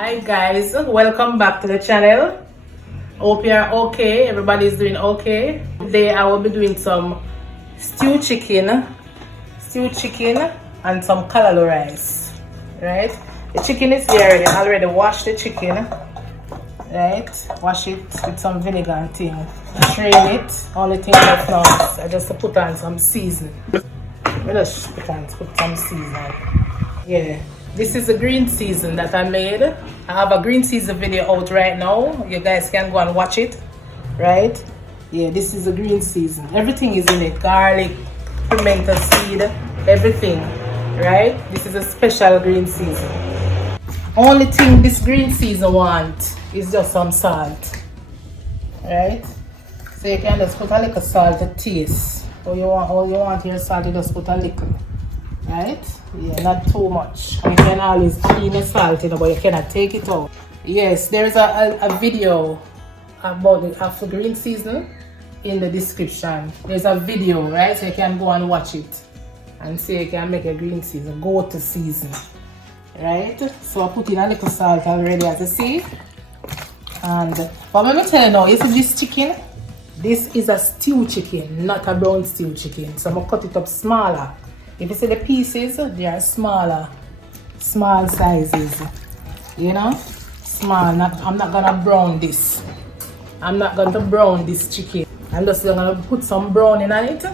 Hi guys, welcome back to the channel. Hope you're okay, everybody's doing okay. Today I will be doing some stewed chicken and some callaloo rice. Right, the chicken is here already. I already washed the chicken. Right, wash it with some vinegar and thing, drain it. Only thing left now is I just put on some seasoning. I just put some seasoning. Yeah, this is a green season that I made. I have a green season video out right now. You guys can go and watch it. Right, yeah, this is a green season. Everything is in it: garlic, pimento seed, everything. Right, this is a special green season. Only thing this green season want is just some salt. Right, so you can just put a little salt to taste. Or you want your salt, you just put a little. Right, yeah, not too much. You can always clean the salt, you know, but you cannot take it out. Yes, there's a video about the after green season in the description. There's a video, right, so you can go and watch it and see you can make a green season, go to season. Right, so I put in a little salt already, as you see. And but let me tell you now, you see this chicken, this is a stew chicken, not a brown stew chicken. So I'm gonna cut it up smaller. If you see the pieces, they are smaller, small sizes, you know, small. I'm not gonna brown this. I'm not going to brown this chicken. I'm just gonna put some browning on it.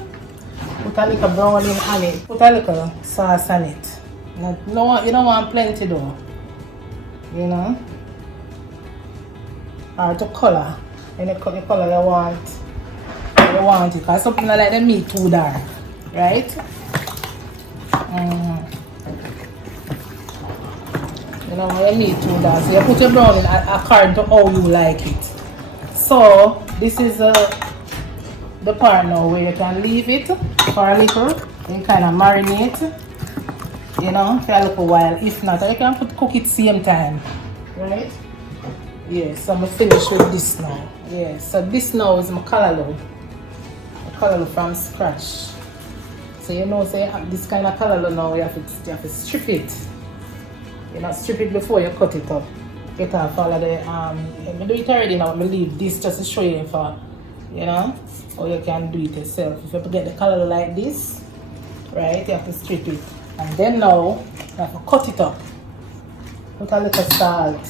Put a little browning on it. Put a little sauce on it. No, you don't want plenty though, you know. Or to color, any color you want it. Because something like the meat too dark, right? You know, when you meat too dark, so you put your browning according to how you like it. So this is the part now where you can leave it for a little and kind of marinate, you know, for a little while. If not, you can cook it same time, right? Yeah, so I'm gonna finish with this now. Yeah, so this now is my callaloo from scratch. So you know, say this kind of callaloo now, you have to strip it. You know, strip it before you cut it up. Get off all of the I do it already now. I leave this just to show you for, you know, or you can do it yourself. If you get the callaloo like this, right, you have to strip it, and then now you have to cut it up. Put a little salt.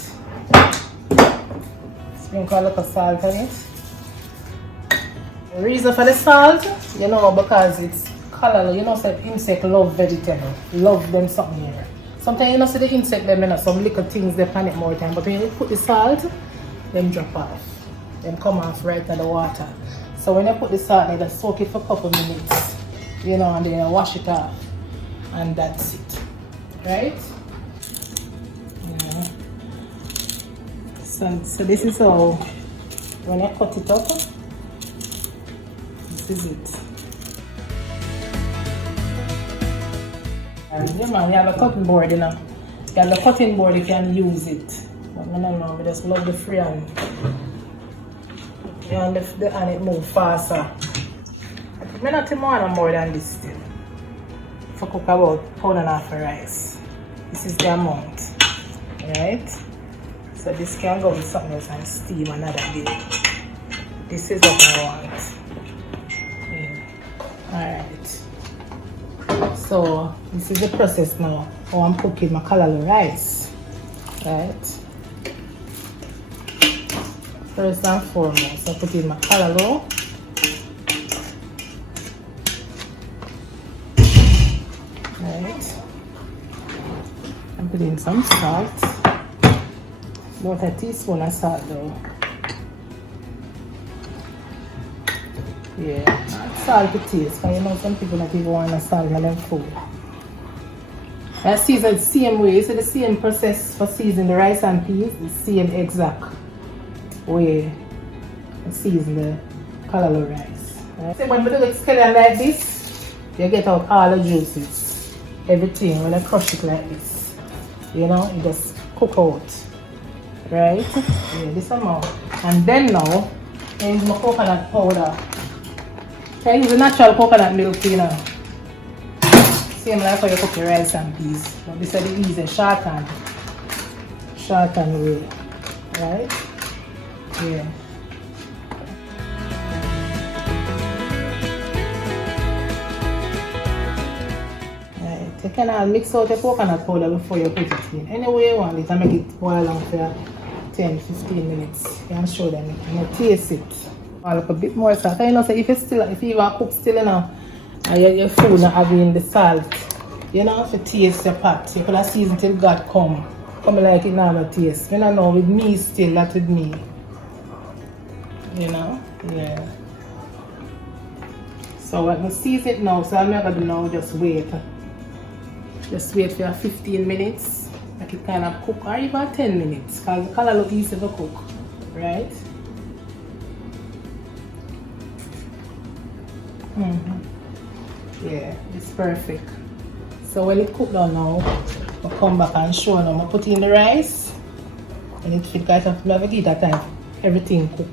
Sprinkle a little salt on it. The reason for the salt, you know, because it's callaloo, you know, so insect love vegetable, love them something here. Sometimes you know see the insect them, you know, some little things they pan it more time, but when you put the salt, them drop off. Them come off right in the water. So when you put the salt, you just soak it for a couple minutes, you know, and then you wash it off, and that's it, right? Yeah. So this is how, when you cut it up, this is it. Yeah, man, we have a cutting board, you know. You have the cutting board, you can use it. But I don't know, we just love the free hand. You and it move faster. I think not more than this still. For cook about £1.5 of rice. This is the amount. Right? So this can go with something else and steam another day. This is what I want. Yeah. Alright. So this is the process now. How I'm cooking my callaloo rice. Right? First and foremost, I put in my callaloo. Right? I'm putting some salt. About a teaspoon of salt though. Yeah, salt to taste, because you know some people not even want salt in their food. I season the same way, so the same process for seasoning the rice and peas, the same exact way I season the callaloo rice. Right? So when we do the scallion like this, you get out all the juices, everything. When I crush it like this, you know, it just cook out. Right? Yeah, this amount. And then now, I use my coconut powder. So I use the natural coconut milk, you know. Same like how you cook your rice and peas. But this is the easy, shorthand. shorten way, right? Yeah. Right. You can mix out the coconut powder before you put it in. Any way you want it and make it boil down for 10-15 minutes. You can show them and you taste it. I'll look a bit more salt. You know, so if you even cook still, you know, and your food not having the salt, you know, if you taste the pot, you could have season till God come like it now have a taste. You know, with me still, that with me. You know? Yeah. So when we season it now, so I'm not gonna do now, just wait. Just wait for 15 minutes. Like it kind of cook, or even 10 minutes. Because the callaloo easy to cook. Right? Yeah, it's perfect. So when it cook down now, I'll come back and show them. I'll put in the rice and it fit guys have never get that time. Everything cook.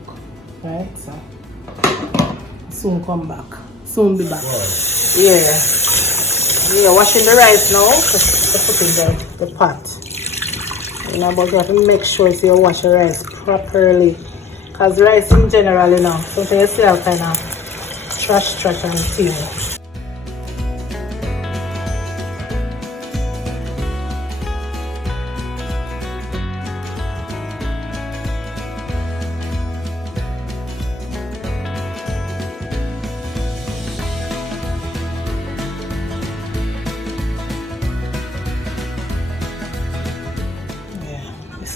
Right? So soon come back. Soon be back. Wow. Yeah. Yeah, washing the rice now. Just put in the pot. You know, but you have to make sure you wash the rice properly. Because rice in general, you know, sometimes you see all kind of trash and thing.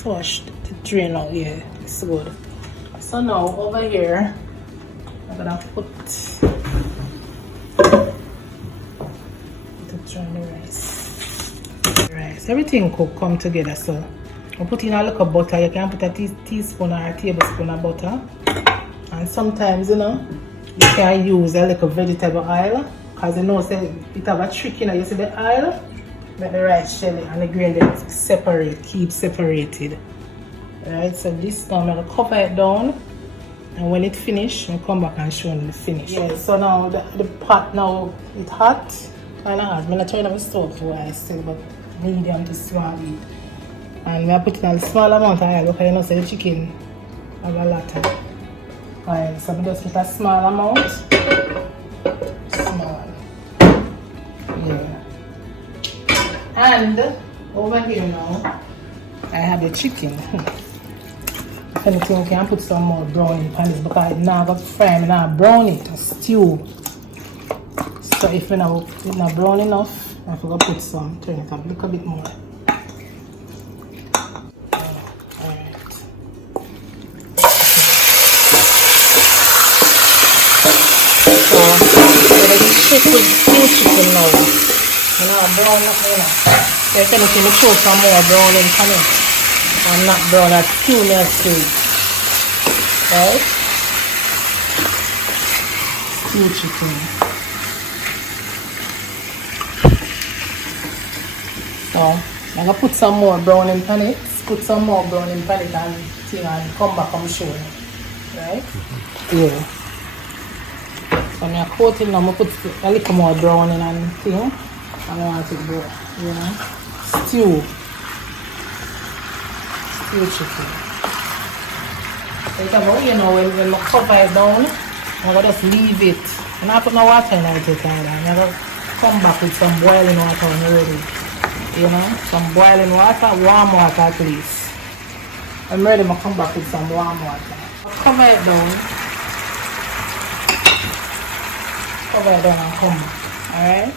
Washed the drain out, yeah, it's good. So now over here I'm gonna put the rice. Everything could come together. So I'll put in a little butter. You can put a teaspoon or a tablespoon of butter, and sometimes, you know, you can use a little vegetable oil, because you know say it have a trick, you know. You see the oil, let the rice shell and the grain keep separated. Right, so this now I'm gonna cover it down, and when it finish, I'll come back and show you the finish. Yeah, so now the pot now it's hot, kind of hot. I'm gonna turn on the stove for a while still, but medium to small heat. And we're putting a small amount of oil because you know so the chicken have a lot of oil. So I just put a small amount. Small. Yeah. And over here now, I have the chicken. If anything, you can put some more browning pan it because now I got to fry, I now brown it, a stew. So if you know it's not brown enough, I forgot to put some, turn it up a little bit more. Alright. So when I check with stew chicken now, you know, brown up, you know. So if anything, you show some more browning pan it. I'm not brown at 2 minutes to it. Right? Stew chicken. So I'm gonna put some more browning pan it. Put some more browning pan it and come back and show you. Right? Yeah. So I'm gonna coat it now. I'm gonna put a little more browning and thing. I want it brown. You know? Stew chicken. You know, when I cover it down, I'm going to just leave it. I'm not put no water in it either. I'm going to come back with some boiling water when you're ready. You know, some boiling water, warm water at least. I'm ready to come back with some warm water. Cover it down. Cover it down and come back. Alright?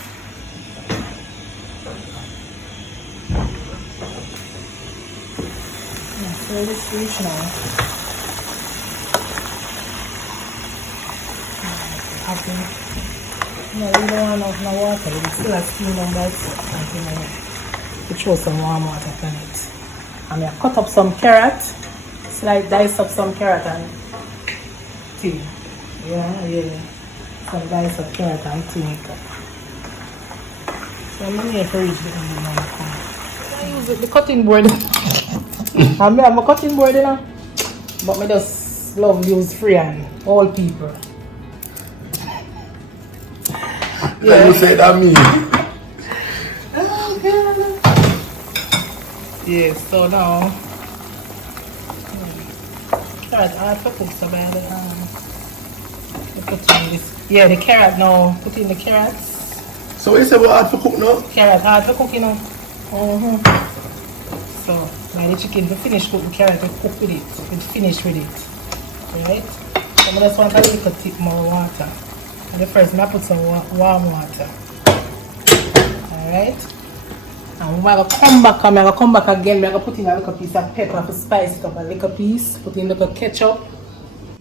So this fish now. No, we don't want enough no water. We still have steam on by itself. We throw some warm water on it. And I cut up some carrot. Dice up some carrot and tea. Yeah. Some dice up carrot and tea. So I'm going to reach the end now. I use the cutting board. I'm a cutting board, you know, but I just love use freehand, all people. Yeah. You say that me. Oh, God. Yeah, so now carrot hard for cook, so by the put in this. Yeah, the carrot now. Put in the carrots. So you say what hard for cook now? Carrot hard for cook, you know. So when the chicken to finish cook, the carrot will cook with it. Will finish with it. Right? So I just want a little tip more water. And the first I put some warm water. Alright? And when I come back, I'm going to come back again. I'm going to put in a little piece of pepper to spice it up. A little piece. Put in a little ketchup.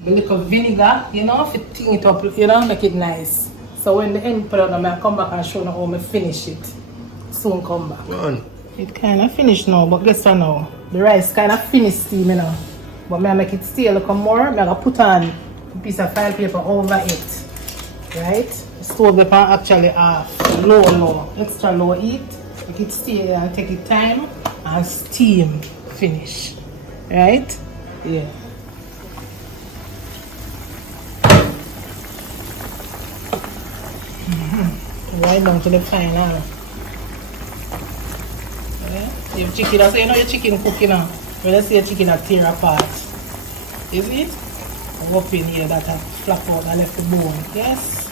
A little vinegar. You know, to thing it up, you know, make it nice. So when the end product, I'm going to come back and show you how I finish it. Soon come back. Go on. It kind of finished now, but guess what now? The rice kind of finished steaming now. But I make it stay a little more. I'm going to put on a piece of file paper over it. Right? The stove the pan actually off. Low. Extra low heat. Make it stay and take it time and steam finish. Right? Yeah. Right down to the final. Yeah. If chicken, I say, you know your chicken cooking now. When I say your chicken a tear apart. Is it? Up in here that I flap out and left the bone. Yes?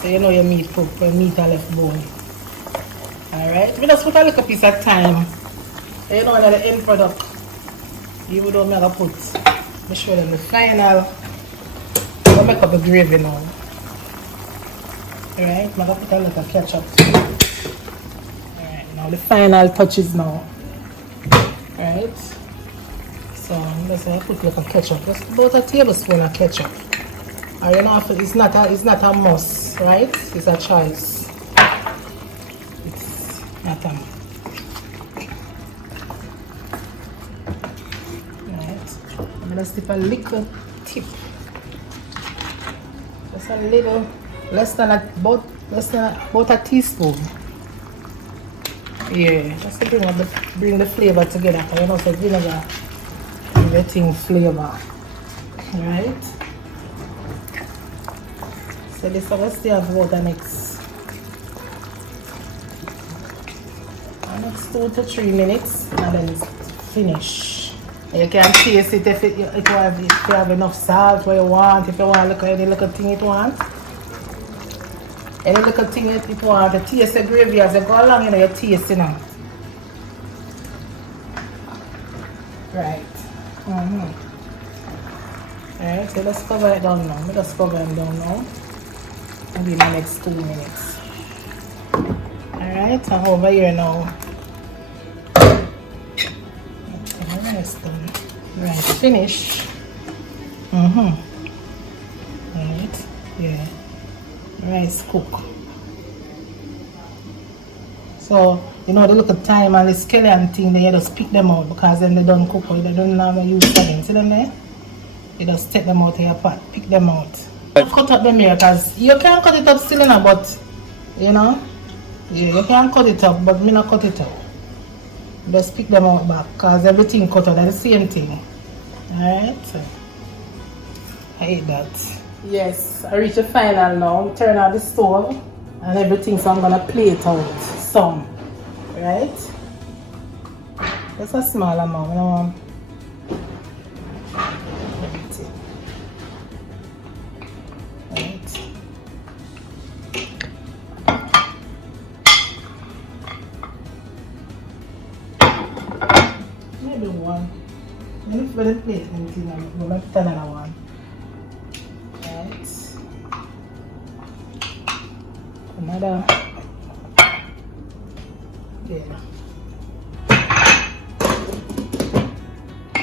So you know your meat cook when meat and left bone. Alright? We just put a little piece of time. You know the end product. Even though I'm going to put, I'll show them the final. I'll make up the gravy now. Alright, I'm going to put a little ketchup. Alright, now the final touches now. Alright. So I'm just going to put a little ketchup. Just about a tablespoon of ketchup. Or you know, it's not a must, right? It's a choice. It's not a must. Alright. I'm going to slip a little tip. Just a little. Less than about a teaspoon. Yeah, just to bring the flavor together. You know, so vinegar give the thing flavor. Right? So this will stay on for the next 2 to 3 minutes, and then it's finished. You can taste it if you have enough salt where you want. If you want to look at any little thing you want. Any little thing that you want to taste the gravy as you go along, you know, you taste it now. Right. Alright, so let's cover it down now. Let's cover it down now. Maybe in the next 2 minutes. Alright, I'm over here now. Right, finish. Right, yeah. Rice cook. So, you know, they look at time and the skeleton thing, they just pick them out because then they don't cook or they don't have a use for them. See them there? You just take them out of your pot, pick them out. Cut up them here because you can cut it up still in a but, you know? Yeah, you can cut it up, but me not cut it up. Just pick them out back because everything cut out, that's the same thing. Alright? I hate that. Yes, I reached the final now. Turn on the stove and everything, so I'm gonna plate out some. Right? That's a small amount, you know. Right. Maybe one. Maybe for the plate, I'm gonna put another one. Another. Yeah.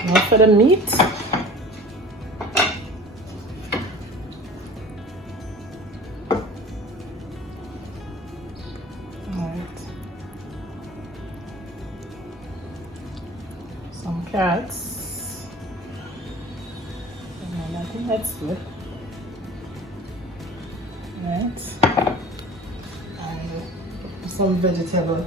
Now for the meat. Alright. Some carrots. And I think that's good. Right. Some vegetable.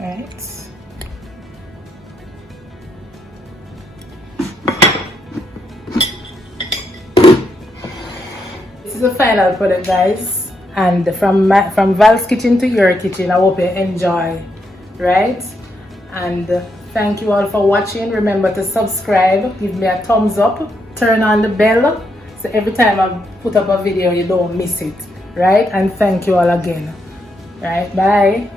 Right. This is the final product, guys, and from Val's kitchen to your kitchen. I hope you enjoy, right? And thank you all for watching. Remember to subscribe, give me a thumbs up, turn on the bell so every time I put up a video you don't miss it, right? And thank you all again, right? Bye.